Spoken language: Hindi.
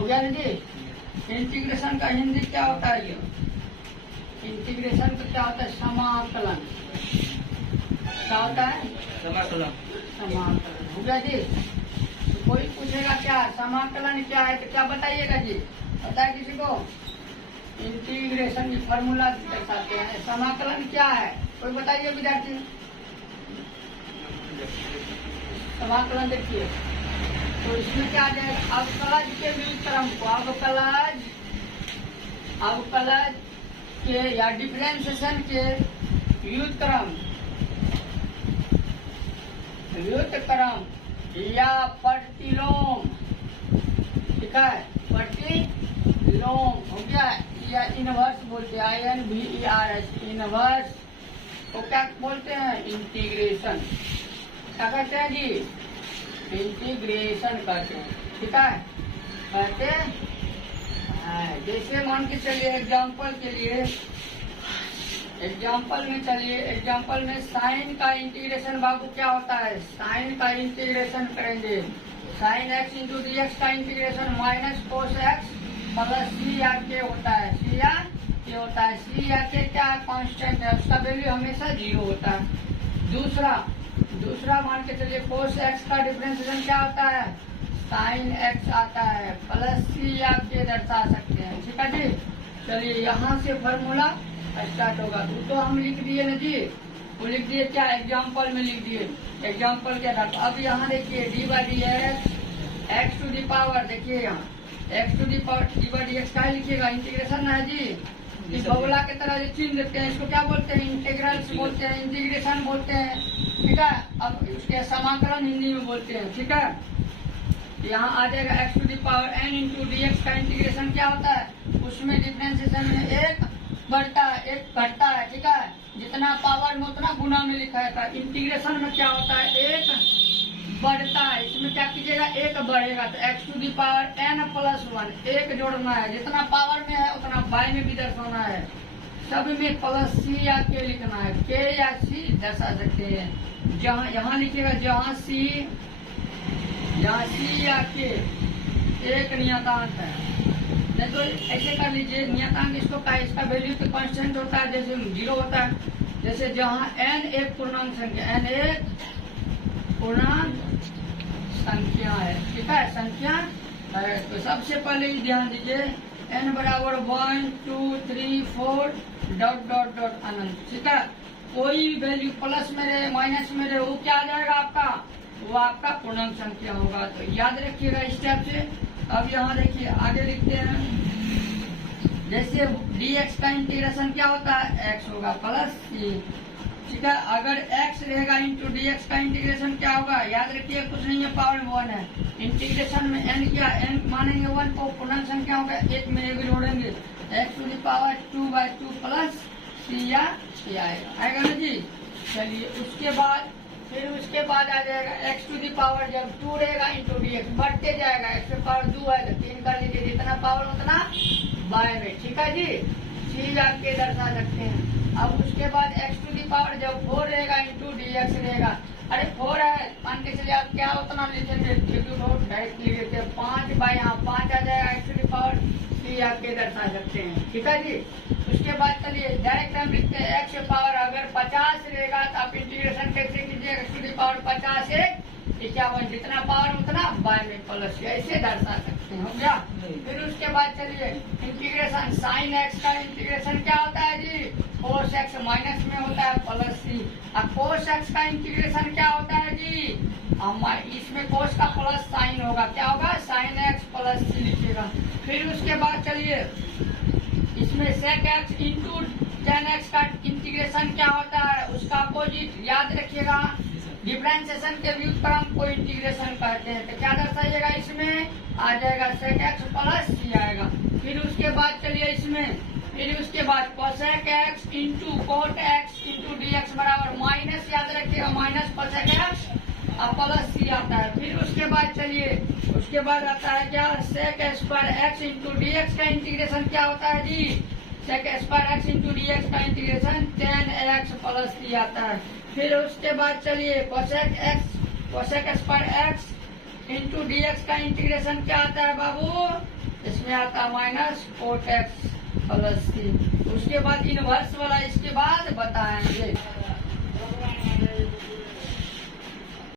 हो गया ना जी। इंटीग्रेशन का हिंदी क्या होता है? ये इंटीग्रेशन का क्या होता है? समाकलन। क्या होता है? समाकलन। समाकलन हो गया जी। तो कोई पूछेगा क्या समाकलन क्या है तो क्या बताइएगा जी? पता है किसी को? इंटीग्रेशन की फॉर्मूला दर्शाते हैं। समाकलन क्या है कोई बताइए विद्यार्थी? समाकलन देखिए तो इसमें क्या आ जाएगा? अवकलज के व्युत्क्रम को अवकलज के या डिफरेंशिएशन के व्युत्क्रम या प्रतिलोम, ठीक है, प्रतिलोम हो गया, या इनवर्स बोलते हैं, INVERS, इनवर्स को क्या बोलते हैं? इंटीग्रेशन। क्या कहते हैं जी? इंटीग्रेशन करते हैं, ठीक है, कहते हैं। जैसे मान के चलिए एग्जाम्पल के लिए, एग्जाम्पल में साइन का इंटीग्रेशन बाबू क्या होता है? साइन का इंटीग्रेशन करेंगे, sine x into d x का integration minus cos x plus c आर के होता है। सी आर के होता है, सी आर के क्या कांस्टेंट है, उसका वैल्यू हमेशा 0 होता है। दूसरा मान के चलिए कोस एक्स का डिफरेंशिएशन क्या होता है? साइन एक्स आता है, प्लस सी आप ये दर्शा सकते हैं, ठीक है जी। चलिए यहाँ से फॉर्मूला स्टार्ट होगा। तो हम लिख दिए ना जी, वो लिख दिए क्या? एग्जाम्पल में लिख दिए। एग्जाम्पल क्या था? अब यहाँ देखिए d by d x to the power, देखिए यहाँ x to the power d by d x का लिखिएगा, इंटीग्रेशन है जी। इस बगुला की तरह जो चिन्ह देते हैं इसको क्या बोलते हैं? इंटीग्रल्स बोलते हैं, इंटीग्रेशन बोलते हैं, ठीक है। अब उसके समाकलन हिंदी में बोलते हैं, ठीक है। यहाँ आ जाएगा x to the power n into d x का इंटीग्रेशन क्या होता है? उसमें डिफरेंशिएशन में एक बढ़ता है एक घटता है, ठीक है। जितना पावर में उतना गुना में लिखा है। इंटीग्रेशन में क्या होता है? एक बढ़ता है, इसमें क्या कीजिएगा? एक बढ़ेगा तो x to the power n plus 1 एक जोड़ना है, जितना पावर में है उतना बाय में भी दर्शाना है। सब में प्लस सी या के लिखना है, के या सी दर्शा सकते हैं। जहाँ यहाँ लिखिएगा जहाँ सी या के एक नियतांक है, नहीं तो ऐसे कर लीजिए नियतांक इसको का इसका वैल्यू तो कांस्टेंट होता है, जैसे 0 होता है। जैसे जहाँ n एक पूर्णांक संख्या, n एक पूर्णांक संख्या है, ठीक है, संख्या है। तो सबसे पहले ही ध्यान दीजिए n बराबर 1 2 3 4 डॉट डॉट डॉट अनंत, ठीक है। कोई भी वैल्यू प्लस में रहे माइनस में रहे वो क्या आ जाएगा आपका? वो आपका पूर्णांक संख्या होगा। तो याद रखिएगा इस स्टेप से। अब यहाँ देखिए आगे लिखते हैं, जैसे dx का इंटीग्रेशन क्या होता है? x होगा प्लस c, ठीक है। अगर x रहेगा इंटू dx का इंटीग्रेशन क्या होगा? याद रखिए कुछ नहीं है, पावर 1 है। इंटीग्रेशन में n क्या? n मानेंगे 1 को पूर्णांक संख्या होगा, एक में एक जोड़ेंगे, x to the power 2/2 plus c या c आएगा ना जी। चलिए उसके बाद आ जाएगा x टू दी पावर, जब 2 रहेगा इंटू डी एक्स बढ़ते जाएगा, x पे पावर 2 है तो 3 कर लीजिए, जितना पावर उतना बाय में, ठीक है जी। सी आपके दर्शा सकते हैं। अब उसके बाद x टू दी पावर जब 4 रहेगा इंटू डी एक्स रहेगा, अरे 4 है मान के चलिए आप क्या उतना लिखेंगे? डायरेक्ट लिख लेते हैं 5 बाय यहाँ 5 आ जाएगा, x टू दी पावर सी आपके दर्शा सकते हैं, ठीक है जी। उसके बाद चलिए डायरेक्ट हम लिखते हैं x के पावर अगर 50 रहेगा तो आप इंटीग्रेशन कैसे कीजिए? x टू दी पावर 50 1 51, जितना पावर उतना बाय में प्लस, ऐसे दर्शा सकते हैं, हो गया। फिर उसके बाद चलिए इंटीग्रेशन साइन एक्स का इंटीग्रेशन क्या होता है जी? कोस एक्स माइनस में होता है प्लस सी। अब कोस एक्स का इंटीग्रेशन क्या होता है जी? इसमें कोस का प्लस साइन होगा, क्या होगा? साइन एक्स प्लस सी लिखिएगा। फिर उसके बाद चलिए इसमें sec x into tan x का इंटीग्रेशन क्या होता है? उसका अपोजिट याद रखिएगा, डिफरेंशिएशन के व्युत्क्रम को इंटीग्रेशन कहते हैं। तो क्या दर्शाइएगा? इसमें आ जाएगा सेक एक्स प्लस सी आएगा। फिर उसके बाद चलिए फिर उसके बाद cosec x into cot x into d x बराबर माइनस, याद रखिएगा minus cosec x plus c आता है। फिर उसके बाद चलिए उसके बाद आता है क्या? Sec square x into d x का इंटीग्रेशन क्या होता है जी? Sec square x into d x का इंटीग्रेशन 10x प्लस सी आता है। फिर उसके बाद चलिए cosec square x into d x का इंटीग्रेशन क्या आता है बाबू? इसमें आता माइनस कोट एक्स प्लस 3। उसके बाद इनवर्स वाला इसके बाद बताएंगे।